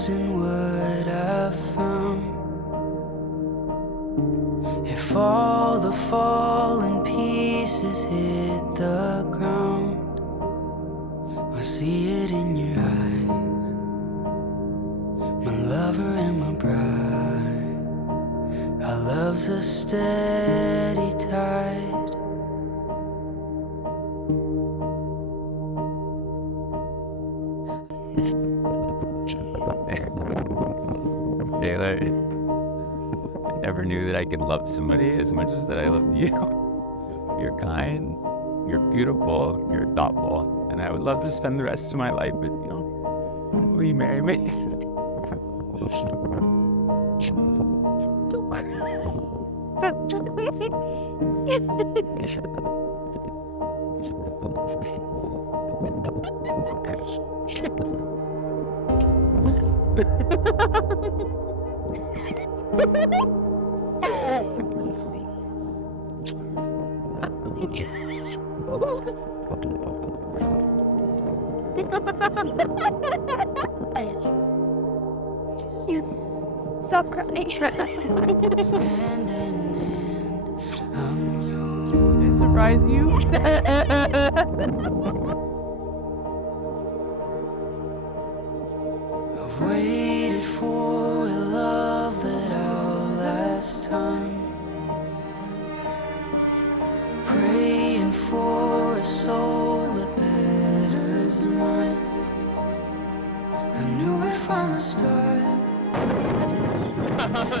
losing what I found. If all the fallen pieces hit the ground, I see it in your eyes, my lover and my bride. Our love's a steady tide. Taylor, I never knew that I could love somebody as much as that I love you. You're kind, you're beautiful, you're thoughtful, and I would love to spend the rest of my life with you. Will you marry me? Stop crying. Hand in hand, I'm yours. Did I surprise you? I've waited for a love that outlasts time, praying for a soul that betters than mine. I knew it from the start,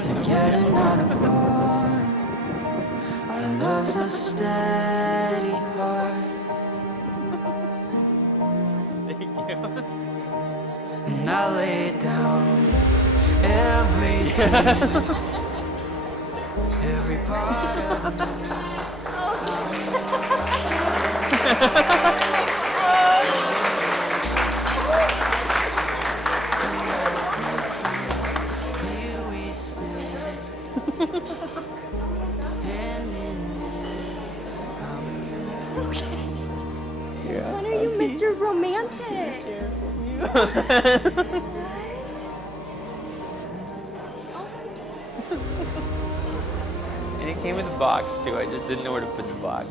together not apart. Our love's a steady heart. And I lay down everything, every part of me. Here we stand, hand in hand, I'm yours. Since when are you Mr. Romantic? And it came in the box too. I just didn't know where to put the box.